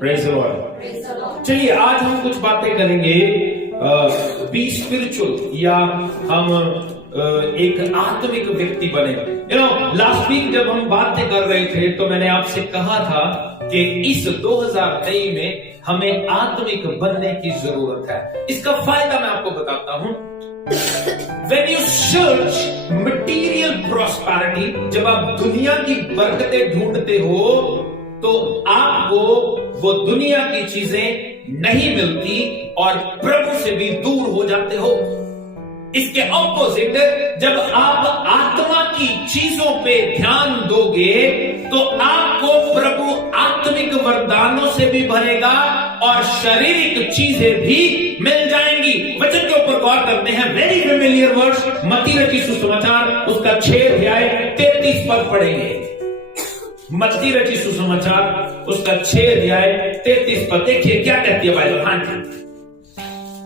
Praise the Lord. चलिए आज हम कुछ बातें करेंगे बी स्पिरिचुअल, या हम एक आत्मिक व्यक्ति बने। लास्ट वीक जब हम बातें कर रहे थे तो मैंने आपसे कहा था कि इस 2023 में हमें आत्मिक बनने की जरूरत है। इसका फायदा मैं आपको बताता हूं। When you search material prosperity, जब आप दुनिया की बरकतें ढूंढते हो तो आपको वो दुनिया की चीजें नहीं मिलती और प्रभु से भी दूर हो जाते हो। इसके ऑपोजिट, जब आप आत्मा की चीजों पे ध्यान दोगे तो आपको प्रभु आत्मिक वरदानों से भी भरेगा और शारीरिक चीजें भी मिल जाएंगी। वचन के ऊपर गौर करते हैं। वेरी फेमिलियर वर्ड्स, मत्ती रचित सुसमाचार उसका 6 अध्याय 33 पद पढ़ेंगे। मत्ती रचित सुसमाचार उसका 6 अध्याय 33 पद देखिए क्या कहती है बाइबल। हाँ जी,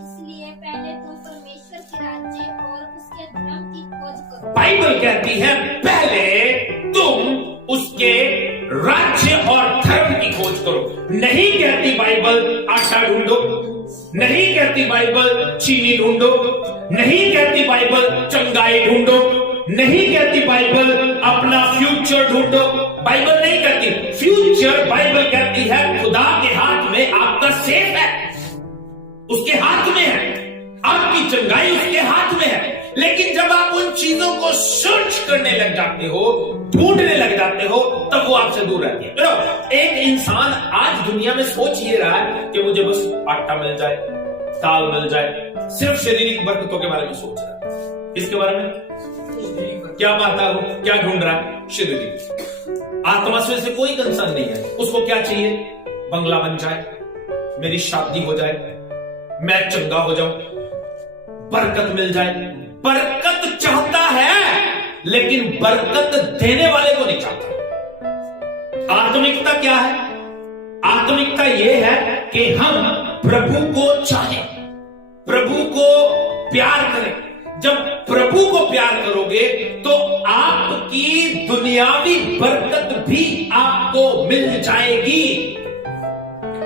इसलिए पहले तुम परमेश्वर के राज्य और उसके धर्म की खोज करो। बाइबल कहती है पहले तुम उसके राज्य और धर्म की खोज करो। नहीं कहती बाइबल आटा ढूंढो, नहीं कहती बाइबल चीनी ढूंढो, नहीं कहती बाइबल चंगाई ढूंढो, नहीं कहती बाइबल अपना फ्यूचर ढूंढो। बाइबल नहीं कहती फ्यूचर, बाइबल कहती है खुदा के हाथ में आपका सेफ है, उसके हाथ में है, आपकी चंगाई उसके हाथ में है। लेकिन जब आप उन चीजों को सर्च करने लग जाते हो, ढूंढने लग जाते हो, तब वो आपसे दूर रहती है। एक इंसान आज दुनिया में सोच ये रहा है कि मुझे बस आटा मिल जाए, दाल मिल जाए, सिर्फ शारीरिक बरकतों के बारे में सोच रहा है। इसके बारे में क्या पाता हो, क्या ढूंढ रहा है? शारीरिक। आत्मा से कोई कंसर्न नहीं है। उसको क्या चाहिए? बंगला बन जाए, मेरी शादी हो जाए, मैं चंगा हो जाऊं, बरकत मिल जाए। बरकत चाहता है लेकिन बरकत देने वाले को नहीं चाहता। आत्मिकता क्या है? आत्मिकता यह है कि हम प्रभु को चाहें, प्रभु को प्यार करें। जब प्रभु को प्यार करोगे तो आपकी दुनियावी बरकत भी आपको मिल जाएगी।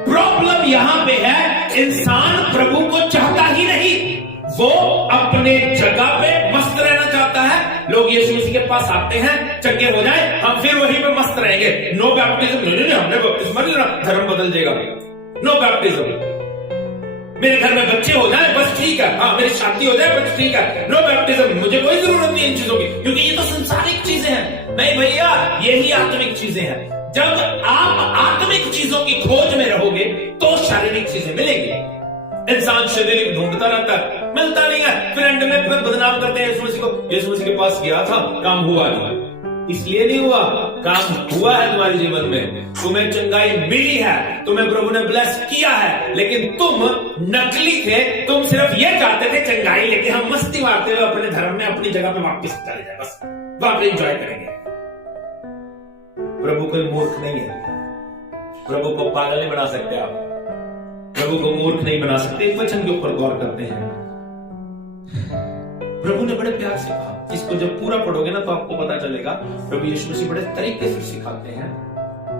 प्रॉब्लम यहां पे है, इंसान प्रभु को चाहता ही नहीं, वो अपने जगह पे मस्त रहना चाहता है। लोग यीशु मसीह के पास आते हैं, चंगे हो जाए, हम फिर वहीं पे मस्त रहेंगे। नो बैप्टिज्म, नहीं हमने बैप्टिज्म नहीं लेना, धर्म बदल जाएगा। नो बैप्टिज्म, मेरे घर में बच्चे हो जाए बस ठीक है, हाँ मेरी शादी हो जाए बस ठीक है। नो बैप्टिज्म, मुझे कोई जरूरत नहीं इन चीजों की, क्योंकि ये तो संसारिक चीजें हैं। नहीं भैया, यही आत्मिक चीजें हैं। जब आप आत्मिक चीजों की खोज में रहोगे तो शारीरिक चीजें मिलेंगी। इंसान शारीरिक ढूंढता रहता है, मिलता नहीं है, फिर एंड में फिर बदनाम करते हैं यीशु मसीह को। यीशु मसीह के पास गया था, काम हुआ नहीं। इसलिए नहीं हुआ, काम हुआ है तुम्हारे जीवन में, तुम्हें चंगाई मिली है, तुम्हें प्रभु ने ब्लेस किया है, लेकिन तुम नकली थे। तुम सिर्फ ये चाहते थे चंगाई लेके हम मस्ती मारते हुए अपने धर्म में अपनी जगह पे वापस चले जाए, बस वापस एंजॉय करेंगे। प्रभु कोई मूर्ख नहीं है, प्रभु को पागल नहीं बना सकते आप, प्रभु को मूर्ख नहीं बना सकते। एक वचन के ऊपर गौर करते हैं। प्रभु ने बड़े प्यार से कहा, इसको जब पूरा पढ़ोगे ना तो आपको पता चलेगा प्रभु यीशु मसीह बड़े तरीके से सिखाते हैं।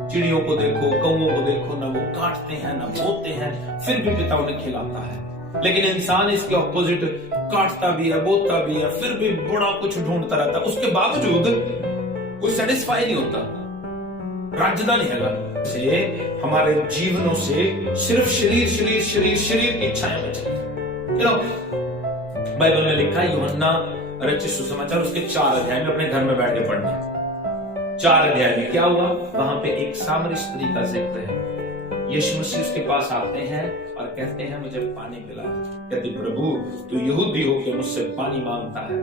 चिड़ियों को देखो, कौओं को देखो, ना वो काटते हैं ना बोते हैं, फिर भी पिता उन्हें खिलाता है। लेकिन इंसान इसके ऑपोजिट काटता भी है, बोता भी है, फिर भी बड़ा कुछ ढूंढता रहता है, उसके बावजूद कोई सेटिस्फाई नहीं होता, राजधानी है से हमारे जीवनों से सिर्फ शरीर शरीर शरीर शरीर की इच्छाएं बचेंगी। बाइबल में लिखा है, यूहन्ना रचित सुसमाचार उसके 4 अध्याय में अपने घर में बैठ के पढ़ना। 4 अध्याय में क्या हुआ? वहां पे एक सामरी स्त्री का जिक्र है। यीशु मसीह उसके पास आते हैं और कहते हैं मुझे पानी पिला। कहते प्रभु तू यहूदी हो के मुझसे पानी मांगता है।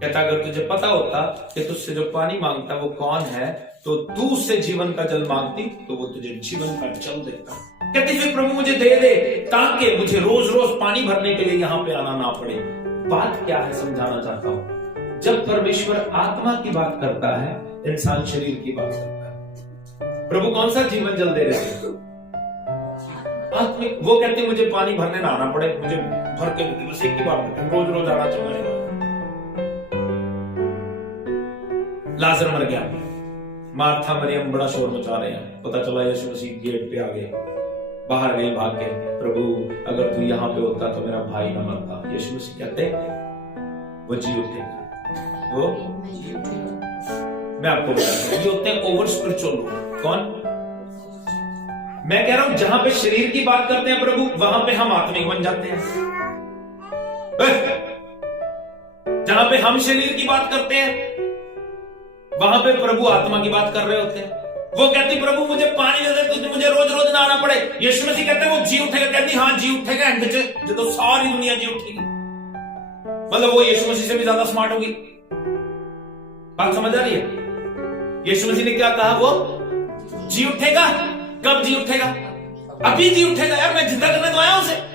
कहता अगर तुझे पता होता कि तुझसे जो पानी मांगता वो कौन है तो तू उससे जीवन का जल मांगती तो वो तुझे जीवन का जल देता। कहते फिर प्रभु मुझे दे दे ताकि मुझे रोज रोज पानी भरने के लिए यहाँ पे आना ना पड़े। बात क्या है समझाना चाहता हूं, जब परमेश्वर आत्मा की बात करता है इंसान शरीर की बात करता है। प्रभु कौन सा जीवन जल दे रहे हैं? आत्मिक। वो कहते मुझे पानी भरने ना आना पड़े, मुझे भर के बस एक ही बार रोज रोज आना चाहिए। लाजर मर गया, मार्था मरियम बड़ा शोर मचा रहे हैं, पता चला यीशु मसीह गेट पे आ गए, बाहर गए भाग के, प्रभु अगर तू यहाँ पे होता तो मेरा भाई न मरता। यीशु मसीह कहते वो जी उठेगा, वो मैं आपको बताता हूं, ये होते हैं ओवर स्पिरिचुअल लोग। कौन? मैं कह रहा हूं जहां पे शरीर की बात करते हैं प्रभु, वहां पे हम आत्मिक बन जाते हैं। जहां पे हम शरीर की बात करते हैं वहां पे प्रभु आत्मा की बात कर रहे होते हैं। वो कहती प्रभु मुझे पानी दे दे, तुझे मुझे रोज रोज ना आना पड़े। यीशु मसीह कहते हैं वो जी उठेगा, कहती हाँ जी उठेगा, एंड जो तो सारी दुनिया जी उठेगी। मतलब वो यीशु मसीह से भी ज्यादा स्मार्ट होगी। बात समझ आ रही है? यीशु मसीह ने क्या कहा? वो जी उठेगा। कब जी उठेगा? अभी जी उठेगा। यार मैं जिंदा करने तो आया उसे।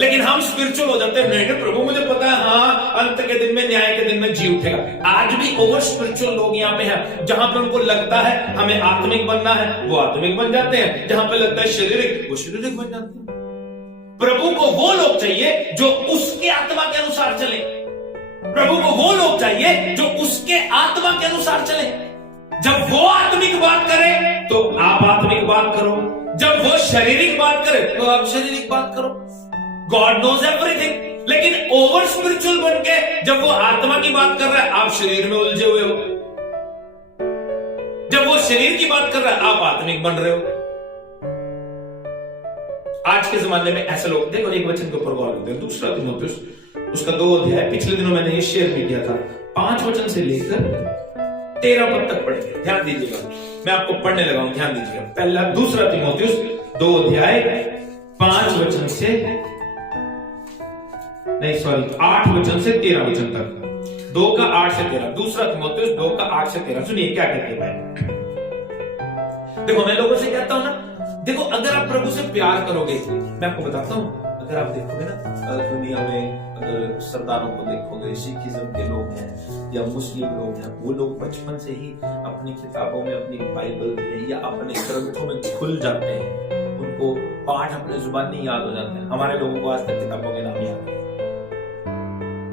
लेकिन हम स्पिरिचुअल हो जाते हैं, नहीं प्रभु मुझे पता है, हाँ अंत के दिन में, न्याय के दिन में जी उठेगा। आज भी ओवर स्पिरिचुअल लोग यहाँ पे हैं, जहां पे उनको लगता है हमें आत्मिक बनना है, वो आत्मिक बन जाते हैं। जहां पे लगता है शारीरिक, वो शारीरिक बन जाते हैं। प्रभु को वो लोग चाहिए जो उसके आत्मा के अनुसार चले। प्रभु को वो लोग चाहिए जो उसके आत्मा के अनुसार चले। जब वो आत्मिक बात करे तो आप आत्मिक बात करो, जब वो शारीरिक बात करे तो आप शारीरिक बात करो। God knows everything. लेकिन ओवर स्पिरिचुअल बन के जब वो आत्मा की बात कर रहा है, आप शरीर में उलझे हुए हो। जब वो शरीर की बात कर रहा है, आप आत्मिक बन रहे हो। आज के जमाने में ऐसे लोग, देखो एक वचन के ऊपर गौर करते हैं, दूसरा तीमुथियुस उसका 2 अध्याय, पिछले दिनों मैंने ये शेयर भी किया था, 5 वचन से लेकर 13 पद तक पढ़ेंगे। ध्यान दीजिएगा, मैं आपको पढ़ने लगा हूं, ध्यान दीजिएगा। पहला दूसरा तीमुथियुस 2 अध्याय 5 वचन से, नहीं सॉरी 8 वचन से 13 वचन तक। 2 का 8 से 13, दूसरा तीमुथियुस 2 का 8 से 13। सुनिए क्या कहते हैं भाई। देखो मैं लोगों से कहता हूं ना, देखो अगर आप प्रभु से प्यार करोगे, मैं आपको बताता हूं, अगर आप देखोगे ना दुनिया में, अगर सरदारों को देखोगे, सिखिज्म के लोग हैं या मुस्लिम लोग हैं, वो लोग बचपन से ही अपनी किताबों में, अपनी बाइबल में या अपने ग्रंथों में खुल जाते हैं। उनको पाठ अपने जुबानी याद हो जाते हैं। हमारे लोगों को आज तक किताबों के नाम याद है।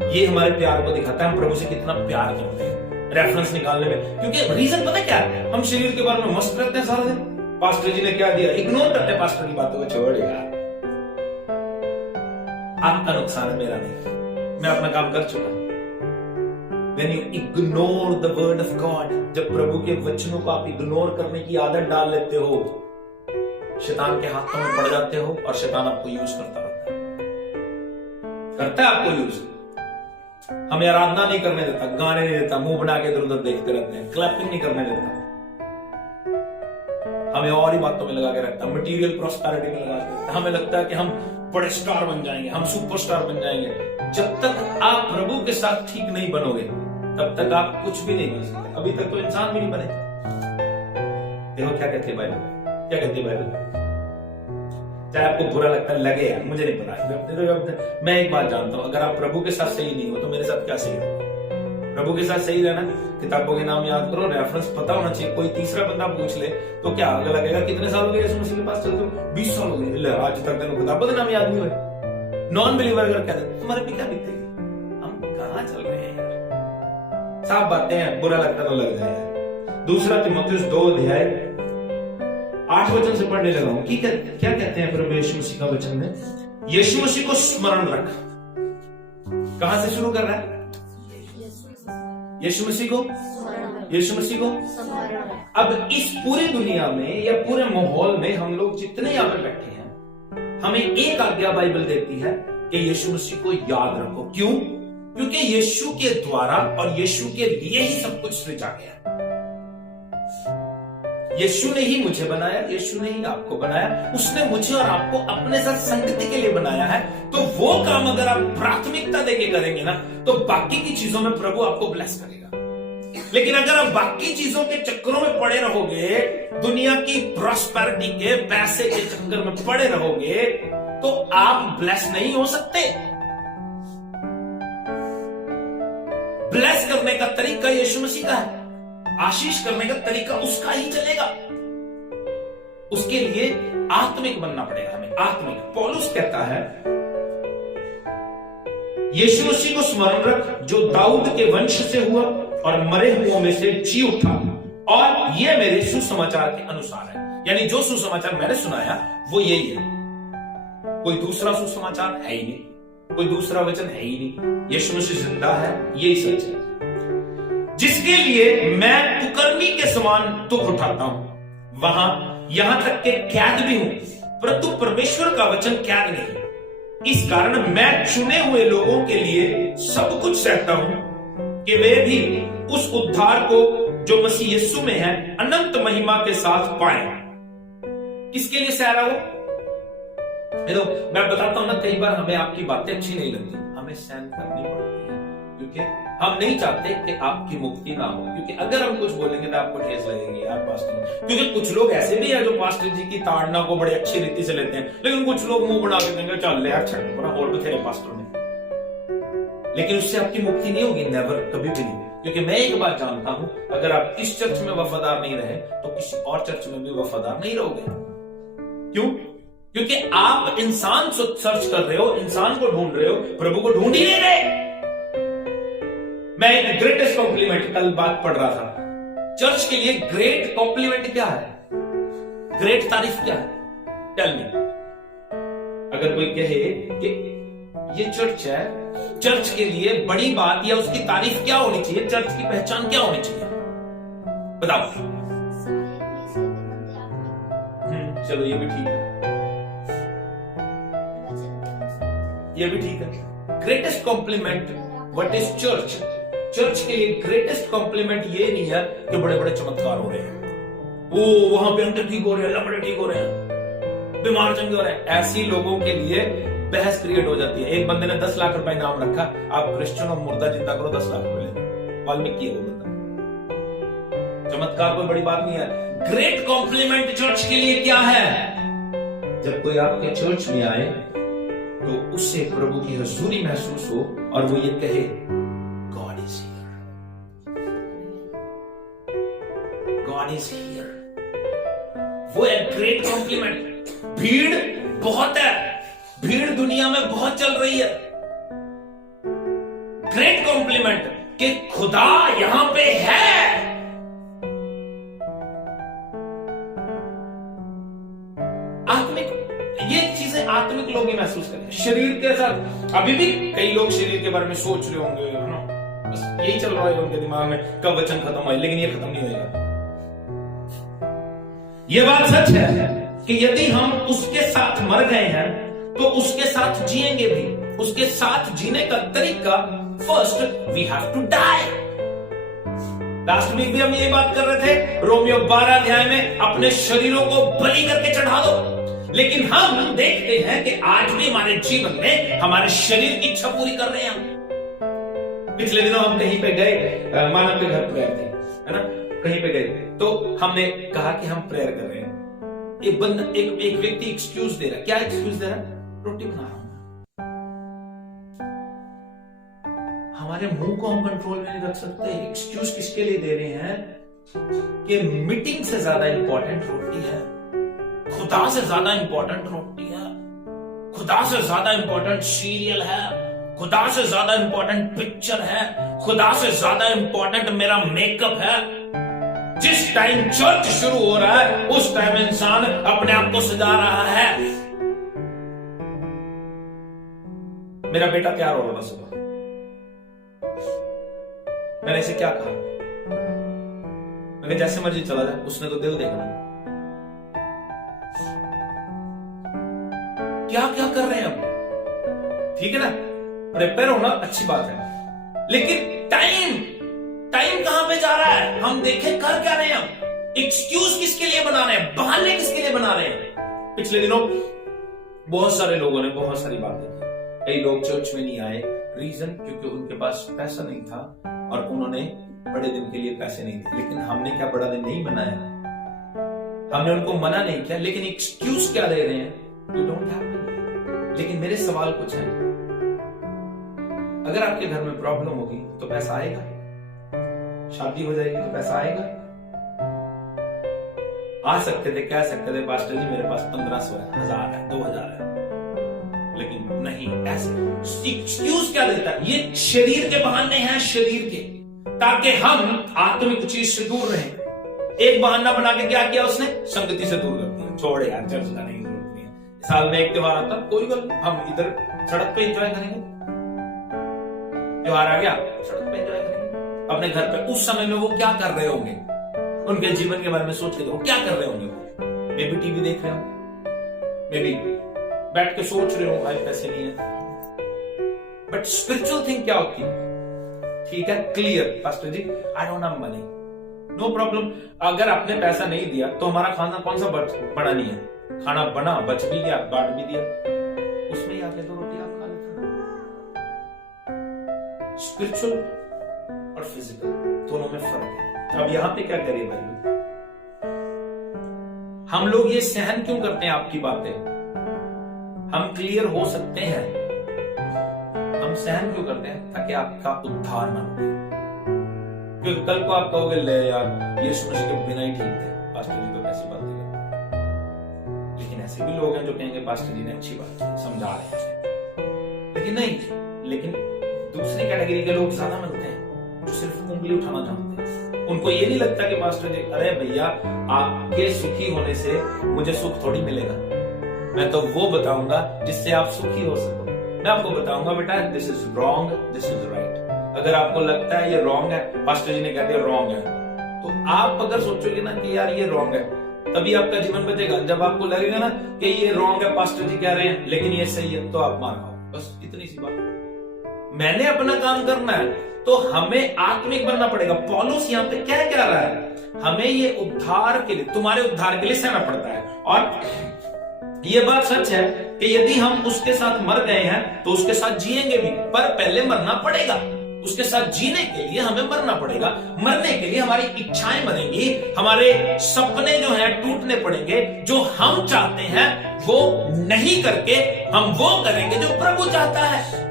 ये हमारे प्यार को दिखाता है हम प्रभु से कितना प्यार करते हैं, रेफरेंस निकालने में। क्योंकि रीजन पता क्या है? हम शरीर के बारे में मस्त करते हैं सारा दिन। पास्टर जी ने क्या दिया, इग्नोर करते हैं पास्टर की बातों को। छोड़ यार, आपका नुकसान है, मेरा नहीं। मैं अपना काम कर चुका। When you ignore the word of God, जब प्रभु के वचनों को आप इग्नोर करने की आदत डाल लेते हो, शैतान के हाथों में पड़ जाते हो और शैतान आपको यूज करता रहता है, करता है आपको यूज। हमें आराधना नहीं करने देता, गाने नहीं देता, मुंह बना के इधर उधर देखते रहते हैं, क्लैपिंग नहीं करने देता, हमें और ही बातों में लगा के रखता है, मटीरियल प्रॉस्पेरिटी में लगा के रखता है। हमें लगता है कि हम बड़े स्टार बन जाएंगे, हम सुपरस्टार बन जाएंगे। जब तक आप प्रभु के साथ ठीक नहीं बनोगे, तब तक आप कुछ भी नहीं बन सकते। अभी तक तो इंसान भी नहीं बने। देखो क्या कहती है बाइबल, क्या कहती है बाइबल। चाहे आपको बुरा लगता है, लगे यार, मुझे नहीं पता। मैं एक बात जानता हूं, अगर आप प्रभु के साथ सही नहीं हो तो मेरे साथ क्या सही हो? प्रभु के साथ सही रहना, किताबों के नाम याद करो, रेफरेंस पता होना चाहिए। कोई तीसरा बंदा पूछ ले तो क्या आगे लगेगा, कितने साल हो गए यीशु मसीह के पास चलते हो? 20 साल हो गए, आज तक तेरे किताबों के नाम याद नहीं हुए। नॉन बिलीवर अगर कहते तुम्हारे पे क्या बीतेगी, हम कहां चल रहे हैं यार। साफ बातें हैं, बुरा लगता तो लग जाए यार। दूसरा तीमुथियुस 2 अध्याय 8 वचन से पढ़ने लगा हूं। क्या कहते हैं प्रभु यीशु मसीह का वचन में? यीशु मसीह को स्मरण रख। कहां से शुरू कर रहा है? यीशु मसीह को, यीशु मसीह को। अब इस पूरी दुनिया में या पूरे माहौल में हम लोग जितने यहां पर बैठे हैं, हमें एक आज्ञा बाइबल देती है कि यीशु मसीह को याद रखो। क्यों? क्योंकि यीशु के द्वारा और यीशु के लिए ही सब कुछ सृजा गया। यीशु ने ही मुझे बनाया, यीशु ने ही आपको बनाया। उसने मुझे और आपको अपने साथ संगति के लिए बनाया है। तो वो काम अगर आप प्राथमिकता देके करेंगे ना, तो बाकी की चीजों में प्रभु आपको ब्लेस करेगा। लेकिन अगर आप बाकी चीजों के चक्करों में पड़े रहोगे, दुनिया की प्रॉस्पेरिटी के, पैसे के चक्कर में पड़े रहोगे, तो आप ब्लेस नहीं हो सकते। ब्लेस करने का तरीका यीशु मसीह का है, आशीष करने का तरीका उसका ही चलेगा। उसके लिए आत्मिक बनना पड़ेगा हमें, आत्मिक। पौलुस कहता है यीशु मसीह को स्मरण रख, जो दाऊद के वंश से हुआ और मरे हुओं में से जी उठा और ये मेरे सुसमाचार के अनुसार है। यानी जो सुसमाचार मैंने सुनाया वो यही है, कोई दूसरा सुसमाचार है ही नहीं, कोई दूसरा वचन है ही नहीं। यीशु मसीह जिंदा है, यही सच है, जिसके लिए मैं कुकर्मी के समान दुख उठाता हूं, वहां यहां तक के कैद भी हूं, परंतु परमेश्वर का वचन कैद नहीं। इस कारण मैं चुने हुए लोगों के लिए सब कुछ सहता हूं कि वे भी उस उद्धार को जो मसीह यीशु में है अनंत महिमा के साथ पाएं। किसके लिए सह रहा हो? मैं बताता हूं ना, कई बार हमें आपकी बातें अच्छी नहीं लगती, हमें सहन करनी पड़ती है, क्योंकि हम नहीं चाहते कि आपकी मुक्ति ना हो। क्योंकि अगर हम कुछ बोलेंगे तो आपको ठेस लगेगी यार पास्टर, क्योंकि कुछ लोग ऐसे भी है जो पास्टर जी की ताड़ना को बड़े अच्छी रीति से लेते हैं, लेकिन कुछ लोग मुंह बना के देंगे चल यार छठ पूरा और बथेरे पास्टर में, लेकिन उससे आपकी मुक्ति नहीं होगी, नेवर, कभी भी नहीं। क्योंकि मैं एक बात जानता हूं, अगर आप इस चर्च में वफादार नहीं रहे तो किसी और चर्च में भी वफादार नहीं रहोगे। क्यों? क्योंकि आप इंसान सर्च कर रहे हो, इंसान को ढूंढ रहे हो, प्रभु को ढूंढ ही नहीं रहे। मैं एक ग्रेटेस्ट कॉम्प्लीमेंट कल बात पढ़ रहा था, चर्च के लिए ग्रेट कॉम्प्लीमेंट क्या है, ग्रेट तारीफ क्या है? Tell me. अगर कोई कहे कि ये चर्च है, चर्च के लिए बड़ी बात या उसकी तारीफ क्या होनी चाहिए, चर्च की पहचान क्या होनी चाहिए, बताओ। चलो ये भी ठीक है, ये भी ठीक है। Greatest compliment what is church? Church के लिए ग्रेटेस्ट कॉम्प्लीमेंट ये नहीं है कि बड़े बड़े चमत्कार हो रहे हैं, ओ वहां पे अंतर ठीक हो रहे हैं, लंगड़े ठीक हो रहे हैं, बीमार चंगे हो रहे हैं। ऐसी लोगों के लिए बहस क्रिएट हो जाती है। एक बंदे ने 10 लाख रुपए इनाम रखा, आप क्रिश्चियन और मुर्दा जिंदा करो 10 लाख रुपए ले, वाल्मीकि है वो बंदा। चमत्कार कोई बड़ी बात नहीं है। ग्रेट कॉम्प्लीमेंट चर्च के लिए क्या है? जब कोई आपके चर्च में आए तो उससे प्रभु की हजूरी महसूस हो और वो ये कहे God is here, God is here. वो है ग्रेट कॉम्प्लीमेंट। भीड़ बहुत है, भीड़ दुनिया में बहुत चल रही है। ग्रेट कॉम्प्लीमेंट कि खुदा यहां पे है। आत्मिक, ये चीजें आत्मिक लोग ही महसूस करें। शरीर के साथ अभी भी कई लोग शरीर के बारे में सोच रहे होंगे, है ना, बस यही चल रहा है उनके दिमाग में, कब वचन खत्म हो, लेकिन ये खत्म नहीं होगा। ये बात सच है कि यदि हम उसके साथ मर गए हैं तो उसके साथ जिएंगे भी। उसके साथ जीने का तरीका, first we have to die. Last week भी हम ये बात कर रहे थे, रोमियो 12 अध्याय में अपने शरीरों को बलि करके चढ़ा दो। लेकिन हम देखते हैं कि आज भी हमारे जीवन में हमारे शरीर की इच्छा पूरी कर रहे हैं। पिछले दिनों हम कहीं पे गए, मानव के घर प्रेयर थी, है ना, कहीं पे गए तो हमने कहा कि हम प्रेयर कर रहे हैं। एक व्यक्ति एक्सक्यूज दे रहा है। क्या एक्सक्यूज दे रहा है? रोटी बना रहा हूं। हमारे मुंह को हम कंट्रोल में नहीं रख सकते। एक्सक्यूज किसके लिए दे रहे हैं कि मीटिंग से ज्यादा इंपॉर्टेंट रोटी है, खुदा से ज्यादा इंपॉर्टेंट रोटी है, खुदा से ज्यादा इंपॉर्टेंट सीरियल है, खुदा से ज्यादा इंपॉर्टेंट पिक्चर है, खुदा से ज्यादा इंपॉर्टेंट मेरा मेकअप है। जिस टाइम चर्च शुरू हो रहा है उस टाइम इंसान अपने आप को सजा रहा है। मेरा बेटा तैयार हो रहा सुबह, मैंने इसे क्या कहा, मैंने जैसे मर्जी चला जाए, उसने तो दिल देखना। क्या क्या कर रहे हैं हम, ठीक है ना, प्रिपेयर होना अच्छी बात है, लेकिन टाइम कहां पे जा रहा है? हम देखें कर क्या रहे हैं हम। एक्सक्यूज किसके लिए बना रहे हैं, बहाने किसके लिए बना रहे हैं? पिछले दिनों बहुत सारे लोगों ने बहुत सारी बातें की। कई लोग चर्च में नहीं आए, रीजन क्योंकि उनके पास पैसा नहीं था और उन्होंने बड़े दिन के लिए पैसे नहीं थे। लेकिन हमने क्या बड़ा दिन नहीं मनाया, हमने उनको मना नहीं किया, लेकिन एक्सक्यूज क्या दे रहे हैं? You don't have money. लेकिन मेरे सवाल कुछ है, अगर आपके घर में प्रॉब्लम होगी तो पैसा आएगा, शादी हो जाएगी तो पैसा आएगा। आ सकते थे, कह सकते थे पास्टर जी मेरे पास 1500 है, 1000 है, 2000 है, लेकिन नहीं। ऐसे एक्सक्यूज क्या देता है? ये शरीर के बहाने हैं, शरीर के, ताकि हम आत्मिक चीज से दूर रहें। एक बहाना बना के क्या किया उसने, संगति से दूर कर दिया, छोड़ यार चर्च जाने की जरूरत नहीं है, साल में एक त्योहार आता, कोई बात नहीं, हम इधर सड़क पे एंजॉय करेंगे, त्योहार आ गया सड़क पे एंजॉय करेंगे अपने घर पे। उस समय में वो क्या कर रहे होंगे, उनके जीवन के बारे में सोच के देखो, क्या कर रहे होंगे वो, मे बी टीवी देख रहे हो, मे बी बैठ के सोच रहे हो भाई पैसे नहीं है। बट स्पिरिचुअल थिंग क्या होती है, ठीक है clear, pastor ji I don't have money, no problem. अगर आपने पैसा नहीं दिया तो हमारा खाना कौन सा बड़ा नहीं है, खाना बना, बच भी गया, बांट भी दिया, उसमें ही आके 2 रोटी आप खा लेते हो। स्पिरिचुअल और फिजिकल दोनों में फर्क है। अब यहां पे क्या करिए भाई, हम लोग ये सहन क्यों करते हैं आपकी बातें, हम क्लियर हो सकते हैं, हम सहन क्यों करते हैं, ताकि आपका उद्धार ना हो। क्योंकि कल को आप कहोगे ले यार यीशु मसीह के बिना ही ठीक थे, पास्टर जी तो कैसी बातें करते। लेकिन ऐसे भी लोग हैं जो कहेंगे पास्टर जी ने अच्छी बात समझा रहे हैं, लेकिन नहीं, लेकिन दूसरी कैटेगरी के लोग ज्यादा मिलते हैं जो सिर्फ उंगली उठाना जानते हैं। उनको ये नहीं लगता कि पास्टर जी अरे भैया आपके सुखी होने से मुझे सुख थोड़ी मिलेगा, मैं तो वो बताऊंगा जिससे आप सुखी हो सको। मैं आपको बताऊंगा बेटा this is wrong, this is right. अगर आपको लगता है ये रॉन्ग है, पास्टर जी ने कह दिया रॉन्ग है, तो आप अगर सोचोगे ना कि यार ये रॉन्ग है, तभी आपका जीवन बचेगा। जब आपको लगेगा ना कि ये रॉन्ग है, पास्टर जी कह रहे हैं लेकिन ये सही है, तो आप मार खाओ, बस इतनी सी बात। मैंने अपना काम करना है तो हमें आत्मिक बनना पड़ेगा। पौलुस यहाँ पे क्या कह रहा है, हमें ये उद्धार के लिए, तुम्हारे उद्धार के लिए सहना पड़ता है। और ये बात सच है कि यदि हम उसके साथ मर गए हैं तो उसके साथ जिएंगे भी, पर पहले मरना पड़ेगा। उसके साथ जीने के लिए हमें मरना पड़ेगा, मरने के लिए हमारी इच्छाएं मरेंगी, हमारे सपने जो हैं टूटने पड़ेंगे, जो हम चाहते हैं वो नहीं करके हम वो करेंगे जो प्रभु चाहता है।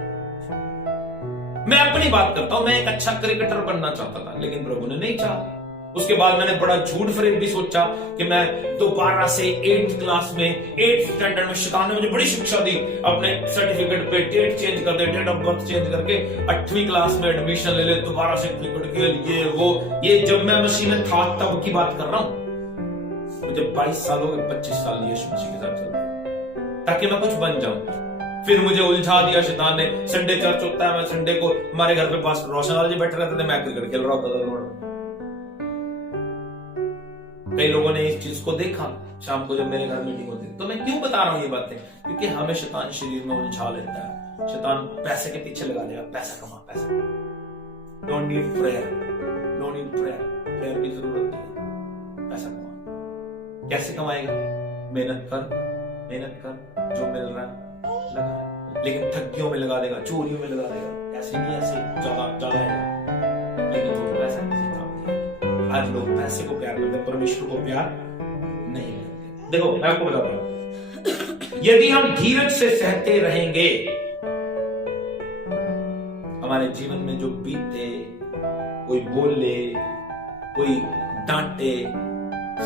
मैं अपनी बात करता हूं, मैं एक अच्छा क्रिकेटर बनना चाहता था लेकिन प्रभु ने नहीं चाहा। उसके बाद मैंने बड़ा झूठ फरेब भी सोचा कि मैं दोबारा से 8th क्लास में 8th स्टैंडर्ड में, शैतान ने मुझे बड़ी शिक्षा दी, अपने सर्टिफिकेट पे डेट चेंज कर दे, डेट ऑफ बर्थ चेंज करके 8वीं क्लास में एडमिशन ले ले, दोबारा से क्रिकेट खेल, ये वो। ये जब मैं मसीह में था तब की बात कर रहा हूं। मुझे 22 साल हो गए, 25 साल यीशु मसीह के साथ चल ताकि मैं कुछ बन जाऊं। फिर मुझे उलझा दिया शैतान ने। संडे चर्च होता है, मैं संडे को हमारे घर पे पास रोशनलाल जी बैठे रहते थे, मैं क्रिकेट खेल रहा होता था रोड में। कई लोगों ने इस चीज को देखा शाम को जब मेरे घर मीटिंग होती है। तो मैं क्यों बता रहा हूं ये बातें, क्योंकि हमें शैतान शरीर में उलझा लेता है। शैतान पैसे के पीछे लगा देगा, पैसा कमा, पैसा। Don't need prayer, don't need prayer, prayer की जरूरत नहीं है, पैसा कमा। कैसे कमाएगा, मेहनत कर, जो मिल रहा है लगा, लेकिन ठगियों में लगा देगा, चोरियों में लगा देगा, ऐसे नहीं ऐसे ज्यादा है, लेकिन वो पैसा किसी काम नहीं। आज लोग पैसे को प्यार करते, परमेश्वर को प्यार नहीं करते। देखो मैं आपको बताता हूं, यदि हम धीरज से सहते रहेंगे, हमारे जीवन में जो बीते, कोई बोले, कोई डांटे,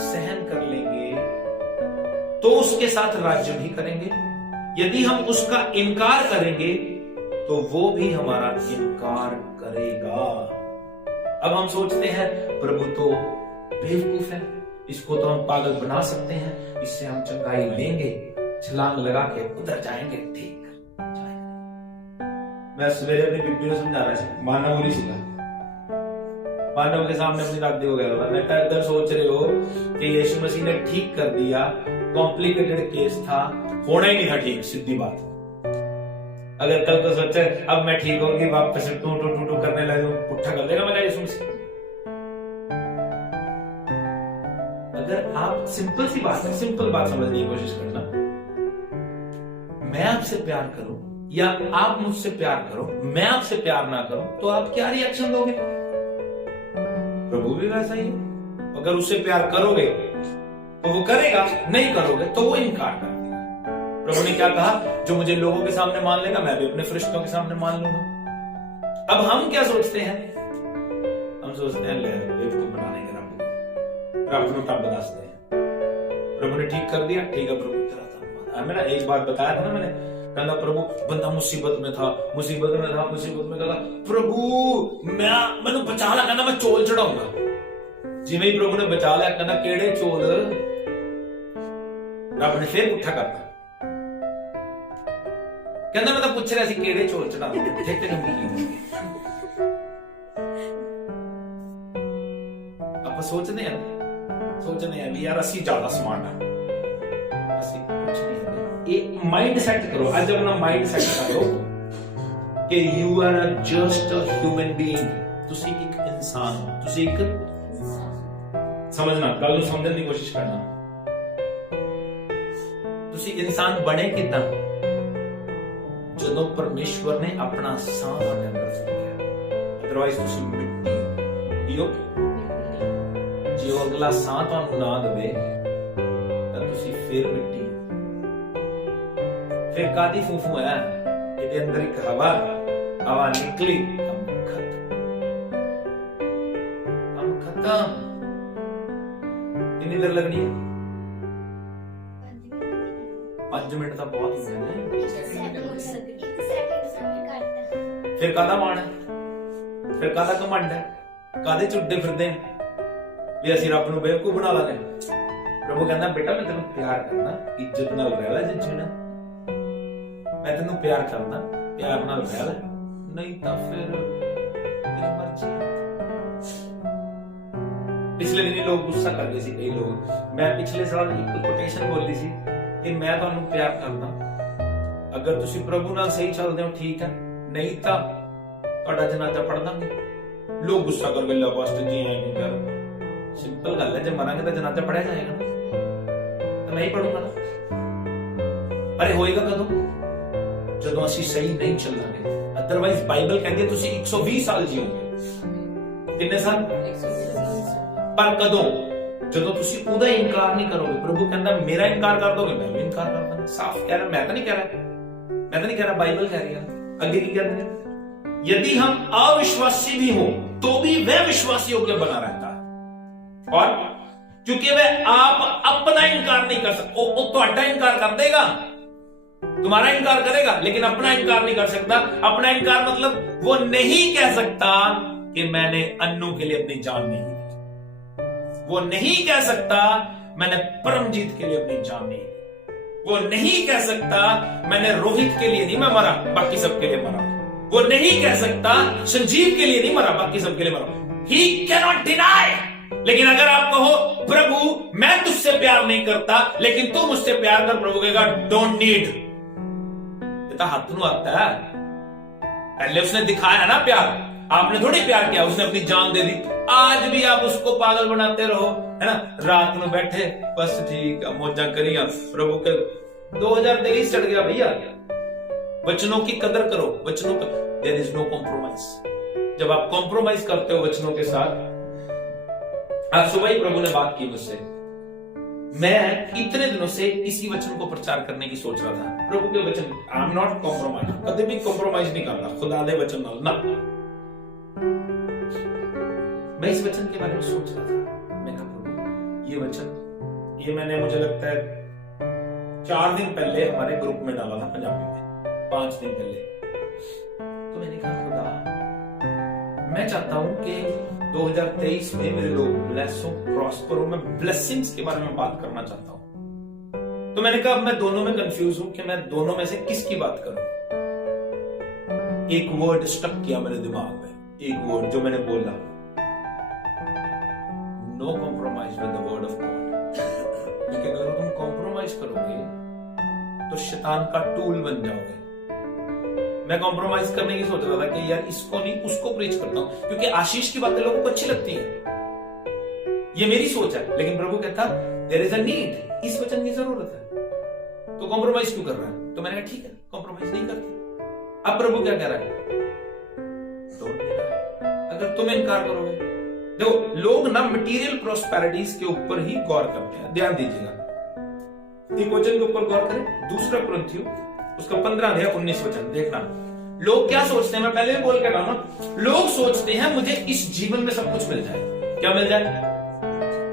सहन कर लेंगे तो उसके साथ राज्य भी करेंगे। यदि हम उसका इनकार करेंगे तो वो भी हमारा इनकार करेगा। अब हम सोचते हैं प्रभु तो बेवकूफ है, इसको तो हम पागल बना सकते हैं, इससे हम चंगाई लेंगे, छलांग लगा के उधर जाएंगे, ठीक जाएंगे। मैं सवेरे अपनी बीबी को समझा रहा था, मानव नहीं सीखा, मानव के सामने अपनी दादी को कह रहा था, मैं इधर सोच रहे हो कि यीशु मसीह ने ठीक कर दिया, कॉम्प्लिकेटेड केस था, होना ही नहीं था ठीक, सीधी बात। अगर कल को सोचे अब मैं ठीक होंगी, वापस से टू टू टू टू करने लगे, पुट्ठा कर देगा मेरा यीशु मसीह। अगर आप सिंपल सी बात है, सिंपल बात समझने की कोशिश करना, मैं आपसे प्यार करूं या आप मुझसे प्यार करो, मैं आपसे प्यार ना करूं, तो आप क्या रिएक्शन दोगे? प्रभु भी वैसा ही है। अगर उससे प्यार करोगे तो वो करेगा, नहीं करोगे तो वो इनकार कर देगा। प्रभु ने क्या कहा, जो मुझे लोगों के सामने मान लेगा मैं भी अपने फरिश्तों के सामने मान लूंगा। अब हम क्या सोचते हैं, हम सोचते हैं ले बेवकूफ बना देंगे रब को तब बताते हैं। प्रभु ने ठीक कर दिया, ठीक है प्रभु तेरा धन्यवाद। मैंने एक बार बताया था ना, मैंने कहना प्रभु बंदा मुसीबत में था, मुसीबत में कहता प्रभु मैंने बचा ला, कहना मैं चोल चढ़ाऊंगा। जिवें ही प्रभु ने बचा लिया, कहना केड़े चोल, रब ने फिर पुट्ठा करता। कहना मैं तो पूछ रहा सी केड़े चोल चढ़ा किथे ते नमकीन। आप सोचते हैं भी यार असी ज्यादा स्मार्ट है, असी कुछ नहीं है। एक माइंड सेट करो, आज अपना माइंड सेट करो कि you are just a human being. तुसी एक इंसान हो, तुसी एक समझना, गल नूं समझण दी कोशिश करना। तुसी इंसान बने किदां? जदों परमेश्वर ने अपना साह तुहाडे अंदर फूकिया, अदरवाइज तुसी मिट्टी हो। जे अगला साह तुहानूं ना देवे तां तुसी फिर मिट्टी। फिर कादी फूफू है? इहदे अंदर एक हवा निकली, हम खत्म। कितनी देर लगनी है? 5 मिनट तो बहुत हो गए। फिर कादा मान है, फिर कादा घमंड है, कादे चुड्डे फिरदे भी असीं रब नूं बेवकूफ बना लांगे। प्रभु कहंदा बेटा मैं तेनूं प्यार करना, इज्जत नाल रह ले जीना। मैं तेनूं प्यार करना, प्यार नाल रह ले, नहीं तां फिर तेरी मर्जी है। पिछले दिन लोग गुस्सा कर गए सी, कई लोग। मैं पिछले साल एक कोटेशन बोली सी कि मैं तुहानूं प्यार करदा, अगर तुसी प्रभु नाल सही चलदे हो ठीक है, नहीं तां तुहाडा जनाजा पढ़ दांगे। लोग गुस्सा कर गए, ला पास्टर जी ऐ नहीं कर। सिंपल गल है, जब मरांगे तो जनाजा पढ़िया जाएगा ना, तो मैं ही पढ़ूंगा ना। अरे होएगा कदों? जदों असीं सही नहीं चलांगे। अदरवाइज बाइबल कहती है तुसी 120 साल जियोगे। कितने साल? पर कदों? जदों तुसी उहदा इनकार नहीं करोगे। प्रभु कहंदा मेरा इनकार कर दोगे, मैं भी इनकार कर दूंगा। साफ कह रहा, मैं तो नहीं कह रहा, बाइबल कह रही है। आगे की कहते हैं, यदि हम अविश्वासी भी हो तो भी वह विश्वासी होकर बना रहता है, और क्योंकि वह आप अपना इनकार नहीं कर सकते। वो तुम्हारा इनकार कर देगा, तुम्हारा इनकार करेगा, लेकिन अपना इनकार नहीं कर सकता। अपना इनकार मतलब वो नहीं कह सकता कि मैंने अन्नू के लिए अपनी जान नहीं दी। वो नहीं कह सकता मैंने परमजीत के लिए अपनी जान नहीं दी। वो नहीं कह सकता मैंने रोहित के लिए नहीं मैं मरा, बाकी सबके लिए मरा। वो नहीं कह सकता संजीव के लिए नहीं मरा, बाकी सबके लिए मरा। He cannot deny। लेकिन अगर आप कहो प्रभु मैं तुझसे प्यार नहीं करता लेकिन तू मुझसे प्यार कर, प्रभु कहेगा डोंट नीड। हाथ नू आता है, पहले उसने दिखाया ना प्यार, आपने थोड़ी प्यार किया, उसने अपनी जान दे दी। आज भी आप उसको पागल बनाते रहो, है ना। रात में बैठे बस ठीक है, मौजा करिया, प्रभु के 2023 चढ़ गया भैया। वचनों की कदर करो, वचनों का देयर इज नो कॉम्प्रोमाइज। जब आप कॉम्प्रोमाइज करते हो वचनों के साथ, आज सुबह ही प्रभु ने बात की मुझसे। मैं इतने दिनों से इसी वचन को प्रचार करने की सोच रहा था, प्रभु के वचन। आई एम नॉट कॉम्प्रोमाइज, कभी भी कॉम्प्रोमाइज नहीं करता खुदा दे वचन नाल ना। मैं इस वचन के बारे में सोच रहा था, मैं कहा प्रभु ये वचन, ये मैंने मुझे लगता है 4 दिन पहले हमारे ग्रुप में डाला था पंजाबी में, 5 दिन पहले। तो मैंने कहा खुदा मैं चाहता हूं कि 2023 में मेरे लोग ब्लेस हो, प्रॉस्पर हो। मैं ब्लेसिंग्स के बारे में बात करना चाहता हूं। तो मैंने कहा मैं दोनों में कंफ्यूज हूं कि मैं दोनों में से किसकी बात करूं। एक वर्ड स्टक किया मेरे दिमाग में, एक वर्ड जो मैंने बोला, no compromise with the word of God. क्योंकि अगर तुम कॉम्प्रोमाइज करोगे तो शैतान का टूल बन जाओगे। मैं कॉम्प्रोमाइज करने की सोच रहा था कि यार इसको नहीं उसको प्रीच करता हूं, क्योंकि आशीष की बातें लोगों को अच्छी लगती है। ये मेरी सोच है, लेकिन प्रभु कहता देयर इज अ नीड, इस वचन की जरूरत है, तो कॉम्प्रोमाइज क्यों कर रहा है? तो मैंने कहा ठीक है कॉम्प्रोमाइज नहीं करती। अब प्रभु क्या कह रहा है? अगर तुम इनकार करोगे, देखो लोग ना मटेरियल प्रॉस्पेरिटीज के ऊपर ही गौर करते हैं, ध्यान दीजिएगा। एक वचन के ऊपर गौर करें, 2 कुरिन्थियों उसका 15 अध्याय 19 वचन देखना। लोग क्या सोचते हैं, मैं पहले भी बोल के रहा हूं, लोग सोचते हैं मुझे इस जीवन में सब कुछ मिल जाए। क्या मिल जाए?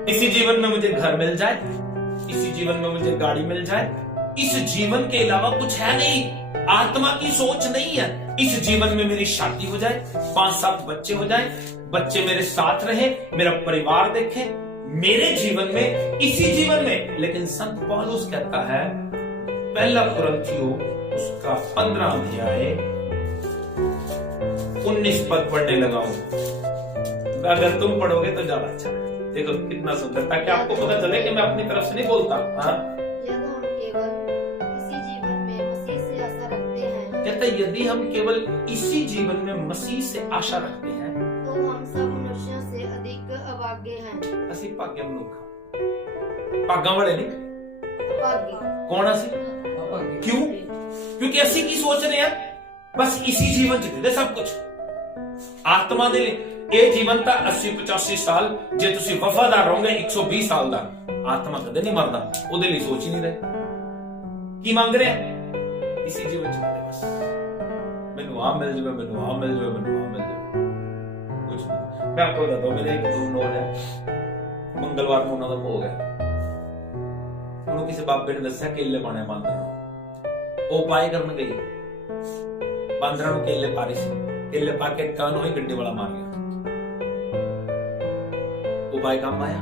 इसी जीवन में मुझे घर मिल जाए, इसी जीवन में मुझे गाड़ी मिल जाए, इस जीवन के अलावा कुछ है नहीं। आत्मा की सोच नहीं है, इस जीवन में मेरी शादी हो जाए, 5-7 बच्चे हो जाए, बच्चे मेरे साथ रहे, मेरा परिवार देखे मेरे जीवन में, इसी जीवन में। लेकिन संत पौलुस कहता है, पहला कुरिन्थियों उसका 15 अध्याय 19 पद पढ़ने लगा हूं। अगर तुम पढ़ोगे तो ज्यादा अच्छा है। देखो कितना सुंदर, ताकि आपको पता चले कि मैं अपनी तरफ से नहीं बोलता। हाँ, कहता है यदि हम केवल इसी जीवन में मसीह से आशा रखते हैं तो हम सब मनुष्यों से अधिक अभागे हैं। ਅਸੀਂ ਭਾਗੇ ਮਨੁੱਖ ਭਾਗਾਂ ਵਾਲੇ ਨਹੀਂ। कौन ਅਸੀਂ? क्यों? क्योंकि ਅਸੀਂ ਕੀ सोच रहे हैं? बस इसी जीवन ਚ ਦੇ सब कुछ आत्मा ਦੇ ਲਈ। ਇਹ ਜੀਵਨ ਤਾਂ 80-85 ਸਾਲ, ਜੇ ਤੁਸੀਂ ਵਫਾਦਾਰ ਰਹੋਗੇ 120 ਸਾਲ ਦਾ। ਆਤਮਾ ਕਦੇ ਨਹੀਂ ਮਰਦਾ, ਉਹਦੇ ਲਈ ਸੋਚ ਹੀ ਨਹੀਂ ਰਹੇ। ਕੀ ਮੰਗ ਰਹੇ ਆ? इसी जीवन ਚ बस ਮੈਨੂੰ ਆ ਮਿਲ ਜਾਵੇ, ਮੈਨੂੰ ਆ ਮਿਲ ਜਾਵੇ, ਮੈਨੂੰ ਆ ਮਿਲ ਜਾਵੇ। ਕੁਝ ਨਹੀਂ। ਮੈਂ आपको बताता हूं, मेरे एक दोस्त नोन है, मंगलवार ਨੂੰ ਉਹਨਾਂ ਦਾ ਭੋਗ ਹੈ। ਉਹਨੂੰ ਕਿਸੇ ਬਾਬੇ ਨੇ ਦੱਸਿਆ ਕੇਲੇ ਪਾਣੇ ਬਾਂਦਰਾਂ ਨੂੰ। ਉਹ ਪਾਏ ਕਰਨ ਗਈ, ਬਾਂਦਰਾਂ ਨੂੰ ਕੇਲੇ ਪਾ ਰਹੀ ਸੀ। ਕੇਲੇ ਪਾ ਕੇ ਕਾਨ ਹੋਈ, ਗੱਡੀ ਵਾਲਾ ਮਾਰ ਗਿਆ। ਉਹ ਬਾਈ ਕੰਮ ਆਇਆ।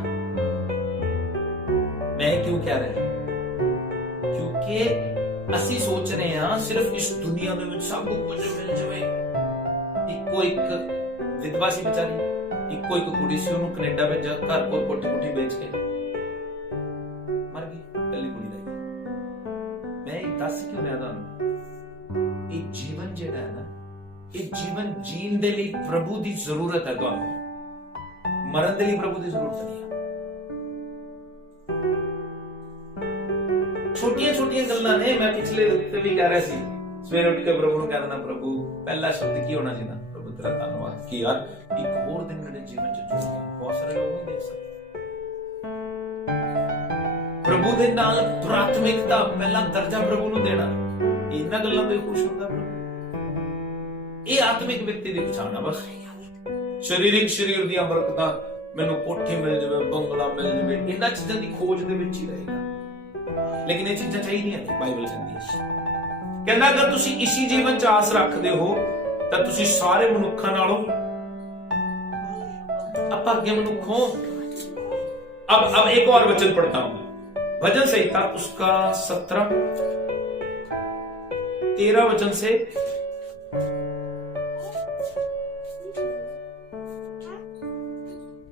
मैं क्यों कह रहा हूं? क्योंकि ਅਸੀਂ सोच रहे हैं सिर्फ इस दुनिया ਦੇ ਵਿੱਚ ਸਭ ਕੁਝ ਮਿਲ ਜਾਵੇ। ਇੱਕੋ ਇੱਕ ਵਿਧਵਾ ਸੀ ਵਿਚਾਰੀ, ਇੱਕੋ ਇੱਕ ਕੁੜੀ ਸੀ, ਉਹਨੂੰ ਕੈਨੇਡਾ ਭੇਜਿਆ, ਘਰ ਕੋਲ ਕੋਠੀ ਵੇਚ ਕੇ ਮਰ ਗਈ, ਕੱਲੀ ਕੁੜੀ ਰਹਿ ਗਈ। ਮੈਂ ਇਹ ਦੱਸ ਕਿਉਂ ਰਿਹਾ ਤੁਹਾਨੂੰ? ਇਹ ਜੀਵਨ ਜਿਹੜਾ ਹੈ ਨਾ, ਇਹ ਜੀਵਨ ਜੀਣ ਦੇ ਲਈ ਪ੍ਰਭੂ ਦੀ ਜ਼ਰੂਰਤ ਹੈ ਤੁਹਾਨੂੰ, ਮਰਨ ਦੇ ਲਈ ਪ੍ਰਭੂ ਦੀ ਜ਼ਰੂਰਤ ਨਹੀਂ ਹੈ। ਛੋਟੀਆਂ ਛੋਟੀਆਂ ਗੱਲਾਂ ਨੇ। ਮੈਂ ਪਿਛਲੇ ਹਫ਼ਤੇ ਵੀ ਕਹਿ ਰਿਹਾ ਸੀ, ਸਵੇਰੇ ਉੱਠ ਕੇ ਪ੍ਰਭੂ ਨੂੰ ਕਹਿ ਦੇਣਾ, ਪ੍ਰਭੂ ਪਹਿਲਾ ਸ਼ਬਦ ਕੀ ਹੋਣਾ ਚਾਹੀਦਾ? ਪ੍ਰਭੂ ਤੇਰਾ ਧੰਨਵਾਦ ਕਿ ਯਾਰ ਇੱਕ ਹੋਰ ਦਿਨ ਮੇਰੇ ਜੀਵਨ ਚ ਜੁੜ ਗਿਆ। ਬਹੁਤ ਸਾਰੇ ਲੋਕ ਨਹੀਂ ਦੇਖ ਸਕਦੇ। ਪ੍ਰਭੂ ਦੇ ਨਾਲ ਪ੍ਰਾਥਮਿਕਤਾ, ਪਹਿਲਾ ਦਰਜਾ ਪ੍ਰਭੂ ਨੂੰ ਦੇਣਾ। ਇਹਨਾਂ ਗੱਲਾਂ ਤੋਂ ਖੁਸ਼ ਹੁੰਦਾ ਪ੍ਰਭੂ। ਇਹ ਆਤਮਿਕ ਵਿਅਕਤੀ ਦੀ ਪਛਾਣ ਆ। ਬਸ ਸਰੀਰਿਕ ਸਰੀਰ ਦੀਆਂ ਬਰਕਤਾਂ, ਮੈਨੂੰ ਕੋਠੀ ਮਿਲ ਜਾਵੇ, ਬੰਗਲਾ ਮਿਲ ਜਾਵੇ, ਇਹਨਾਂ ਚੀਜ਼ਾਂ ਦੀ ਖੋਜ ਦੇ ਵਿੱਚ ਹੀ ਰਹੇਗਾ। लेकिन ये चीजें चाहिए नहीं। बाइबल कहता अगर तुसी इसी जीवन च आस रखते हो तो तुसी सारे मनुखा नालों अभागे मनुख हो। अब एक और वचन पढ़ता हूं, भजन संहिता उसका 13 वचन से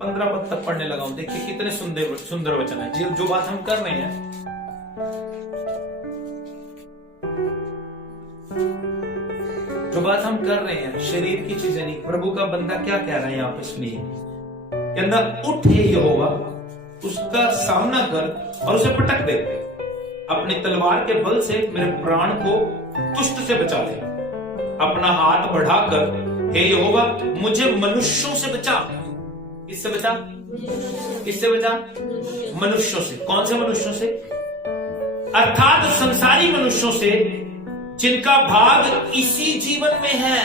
15 पद तक पढ़ने लगा हूं। देखिए कितने सुंदर वचन है। जो बात हम कर रहे हैं, जो बात हम कर रहे हैं शरीर की चीजें नहीं। प्रभु का बंदा क्या कह रहा है यहाँ पे सुनिए, कहता उठ हे यहोवा, उसका सामना कर और उसे पटक दे, अपनी तलवार के बल से मेरे प्राण को दुष्ट से बचा ले। अपना हाथ बढ़ाकर हे यहोवा मुझे मनुष्यों से बचा। किससे बचा? किससे बचा? मनुष्यों से। कौन से मनुष्यों से? अर्थात संसारी मनुष्यों से, जिनका भाग इसी जीवन में है।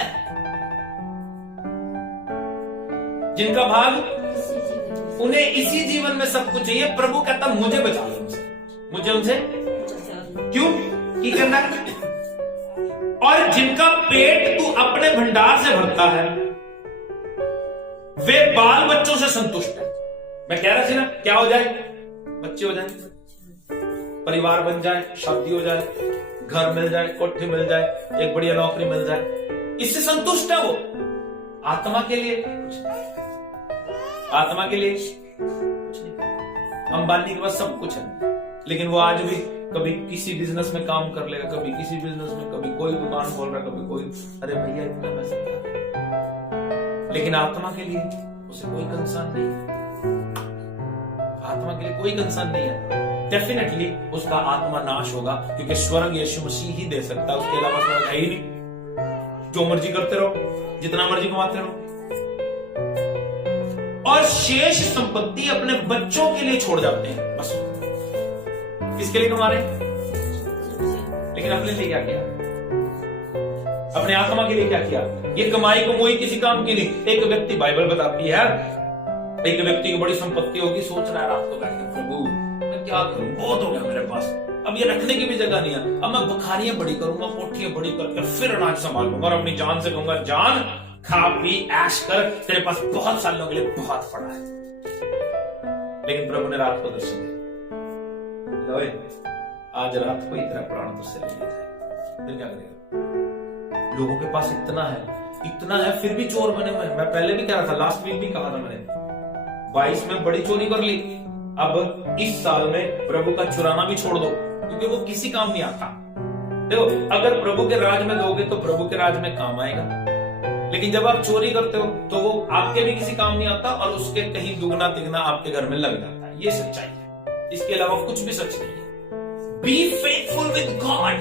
जिनका भाग, उन्हें इसी जीवन में सब कुछ चाहिए। प्रभु कहता मुझे बचा लो उनसे, मुझे उनसे क्यों की करना? और जिनका पेट तू अपने भंडार से भरता है, वे बाल बच्चों से संतुष्ट है। मैं कह रहा था ना, क्या हो जाए? बच्चे हो जाए, परिवार बन जाए, शादी हो जाए, घर मिल जाए, कोठी मिल जाए, एक बढ़िया नौकरी मिल जाए, इससे संतुष्ट है वो। आत्मा के लिए कुछ नहीं। आत्मा के लिए कुछ नहीं। अंबानी के पास सब कुछ है, लेकिन वो आज भी कभी किसी बिजनेस में काम कर लेगा, कभी किसी बिजनेस में, कभी कोई दुकान खोल रहा है, कभी कोई। अरे भैया इतना पैसा क्या? लेकिन आत्मा के लिए उसे कोई कंसर्न नहीं। आत्मा के लिए कोई कंसर्न नहीं है। डेफिनेटली उसका आत्मा नाश होगा, क्योंकि स्वर्ग यीशु मसीह ही दे सकता है, उसके अलावा स्वर्ग है ही नहीं। जो मर्जी करते रहो, जितना मर्जी कमाते रहो, और शेष संपत्ति अपने बच्चों के लिए छोड़ जाते हैं। बस किसके लिए कमा रहे? लेकिन अपने लिए क्या किया? अपने आत्मा के लिए क्या किया? ये कमाई कमोई किसी काम की नहीं। एक व्यक्ति, बाइबल बताती है, एक व्यक्ति को बड़ी संपत्ति होगी, सोच रहा है रात को बैठ के, प्रभु मैं क्या करूं, बहुत हो गया मेरे पास, अब ये रखने की भी जगह नहीं है, अब मैं बखारियां बड़ी करूंगा, कोठियां बड़ी करके फिर अनाज संभालूंगा और अपनी जान से कहूंगा, जान खा पी ऐश कर, तेरे पास बहुत सालों के लिए बहुत पड़ा है। लेकिन प्रभु ने रात को दर्शन दिया, आज रात को ही तेरा प्राण तुझसे ले लिया जाए, फिर क्या करेगा? लोगों के पास इतना है फिर भी चोर बने हुए हैं। मैं पहले भी कह रहा था, लास्ट वीक भी कहा था मैंने, 22 में बड़ी चोरी कर ली, अब इस साल में प्रभु का चुराना भी छोड़ दो, क्योंकि वो किसी काम नहीं आता। देखो, अगर प्रभु के राज में दोगे तो प्रभु के राज में काम आएगा, लेकिन जब आप चोरी करते हो तो वो आपके भी किसी काम नहीं आता और उसके कहीं दुगना तिगना आपके घर में लग जाता है। ये सच्चाई है, इसके अलावा कुछ भी सच नहीं है। Be faithful with God,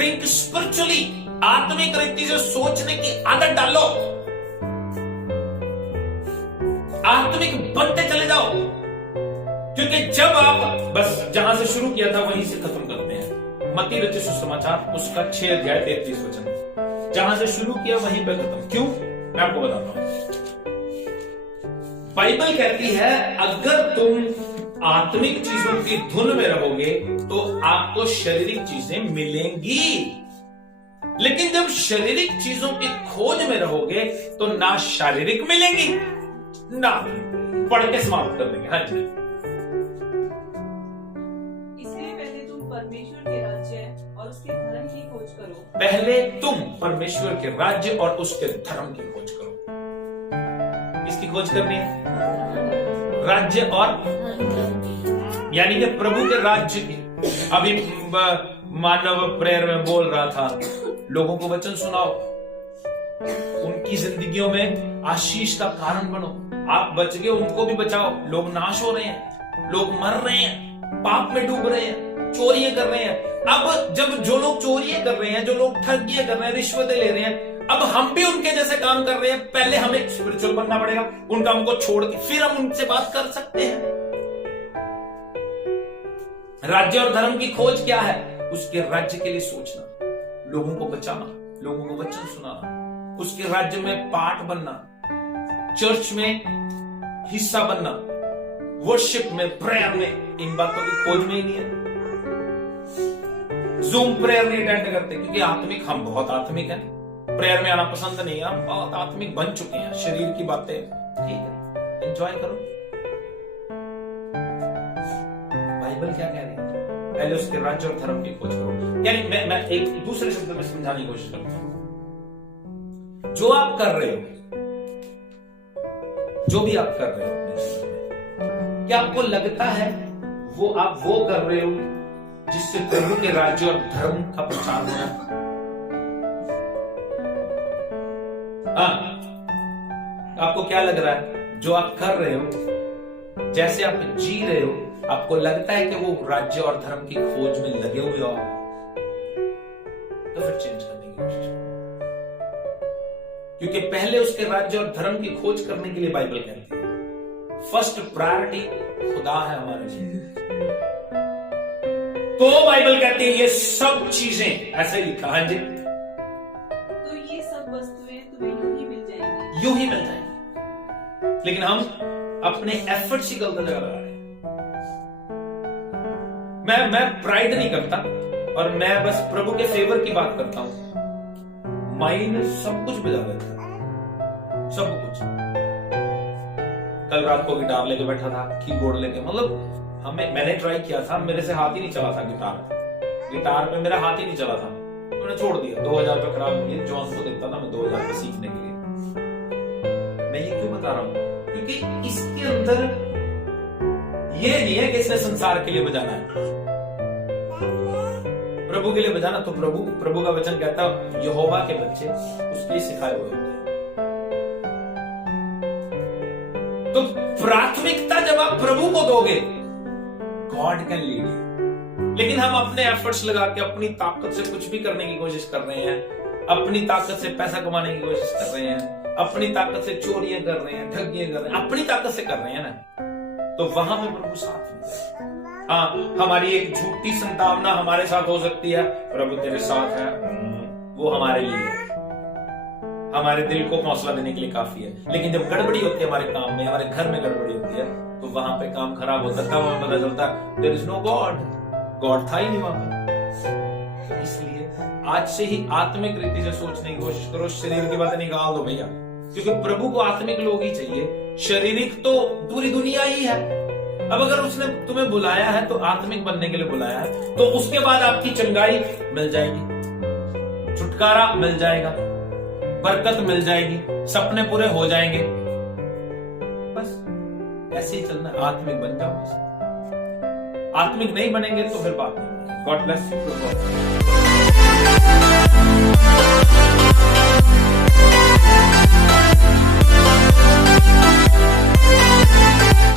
think spiritually, आत्मिक रीति से सोचने की आदत डालो, आत्मिक बनते चले जाओ, क्योंकि जब आप बस जहां से शुरू किया था वहीं से खत्म करते हैं। मत्ती रचित सुसमाचार उसका 6 अध्याय 33 वचन, जहां से शुरू किया वहीं पर खत्म। क्यों? मैं आपको बताता हूं। बाइबल कहती है अगर तुम आत्मिक चीजों की धुन में रहोगे तो आपको शारीरिक चीजें मिलेंगी, लेकिन जब शारीरिक चीजों की खोज में रहोगे तो ना शारीरिक मिलेंगी ना। पढ़ के समाप्त कर देंगे। हाँ जी। इसलिए पहले तुम परमेश्वर के राज्य और उसके धर्म की खोज करो। पहले तुम परमेश्वर के राज्य और उसके धर्म की खोज करो। किसकी खोज करनी है? राज्य और, यानी कि प्रभु के राज्य की। अभी मानव प्रेयर में बोल रहा था, लोगों को वचन सुनाओ, उनकी जिंदगियों में आशीष का कारण बनो। आप बच गए, उनको भी बचाओ। लोग नाश हो रहे हैं, लोग मर रहे हैं, पाप में डूब रहे हैं, चोरियां कर रहे हैं। अब जब जो लोग चोरियां कर रहे हैं, जो लोग ठगियां कर रहे हैं, रिश्वतें ले रहे हैं, अब हम भी उनके जैसे काम कर रहे हैं। पहले हमें स्पिरिचुअल बनना पड़ेगा, उन कामों को छोड़ के फिर हम उनसे बात कर सकते हैं। राज्य और धर्म की खोज क्या है? उसके राज्य के लिए सोचना, लोगों को बचाना, लोगों को वचन सुनाना, उसके राज्य में पार्ट बनना, चर्च में हिस्सा बनना, वर्शिप में, प्रेयर में। इन बातों की खोज में ही नहीं है। जूम प्रेयर नहीं अटेंड करते क्योंकि आत्मिक, हम बहुत आत्मिक हैं, प्रेयर में आना पसंद नहीं है। हम बहुत आत्मिक बन चुके हैं। शरीर की बातें ठीक है, एंजॉय करो। बाइबल क्या कह रही है? पहले उसके राज्य और धर्म की खोज करो। यानी मैं एक दूसरे शब्द में समझाने की कोशिश करता हूं। जो आप कर रहे हो, जो भी आप कर रहे हो अपने जीवन में, क्या आपको लगता है वो आप वो कर रहे हो जिससे प्रभु के राज्य और धर्म का प्रचार हो रहा है? आपको क्या लग रहा है जो आप कर रहे हो, जैसे आप जी रहे हो, आपको लगता है कि वो राज्य और धर्म की खोज में लगे हुए हो? तो फिर चेंज करने की कोशिश करो, क्योंकि पहले उसके राज्य और धर्म की खोज करने के लिए बाइबल कहती है फर्स्ट प्रायोरिटी खुदा है हमारे लिए। तो बाइबल कहती है ये सब चीजें, ऐसे लिखा है जी, तो ये सब वस्तुएं तुम्हें यूं ही मिल जाएंगी, यूं ही मिल जाएंगी। लेकिन हम अपने एफर्ट ही गलत जगह लगा रहे हैं। मैं प्राइड नहीं करता और मैं बस प्रभु के फेवर की बात करता हूं। माइंड सब कुछ बजा देता है, सब कुछ। कल रात को गिटार लेके बैठा था, कीबोर्ड लेके, मतलब मैंने ट्राई किया था, मेरे से हाथ ही नहीं चला था गिटार पे मेरा हाथ ही नहीं चला था, तो मैंने छोड़ दिया। 2000 रुपये खराब किए। जॉन को देता था मैं 2000 रुपये सीखने के लिए। मैं ये क्यों बता रहा हूं? क्योंकि इसके अंदर ये नहीं है कि इसने संसार के लिए बजाना है, प्रभु के लिए बजाना। तो प्रभु का वचन कहता है यहोवा के बच्चे उसके लिए सिखाए हुए होते हैं। तो प्राथमिकता जब आप प्रभु को दोगे, गॉड कैन लीड यू। लेकिन हम अपने एफर्ट्स लगा के अपनी ताकत से कुछ भी करने की कोशिश कर रहे हैं, अपनी ताकत से पैसा कमाने की कोशिश कर रहे हैं, अपनी ताकत से चोरियां कर रहे हैं, ठगियां कर रहे हैं, अपनी ताकत से कर रहे हैं ना, तो वहां पे प्रभु साथ नहीं है। हाँ, हमारी एक झूठी संतावना हमारे साथ हो सकती है, प्रभु तेरे साथ है, वो हमारे लिए है, हमारे दिल को हौसला देने के लिए काफी है। लेकिन जब गड़बड़ी होती है हमारे काम में, हमारे घर में गड़बड़ी होती है, तो वहां पे काम खराब होता है। तब हमें पता चलता है there is no God, God था ही नहीं वहां पे। इसलिए आज से ही आत्मिक रीति से सोचने की कोशिश करो। शरीर की बातें निकाल दो भैया, क्योंकि प्रभु को आत्मिक लोग ही चाहिए, शारीरिक तो पूरी दुनिया ही है। अब अगर उसने तुम्हें बुलाया है तो आत्मिक बनने के लिए बुलाया है, तो उसके बाद आपकी चंगाई मिल जाएगी, छुटकारा मिल जाएगा, बरकत मिल जाएगी, सपने पूरे हो जाएंगे। बस ऐसे ही चलना, आत्मिक बन जाओ बस। आत्मिक नहीं बनेंगे तो फिर बात नहीं। God bless you.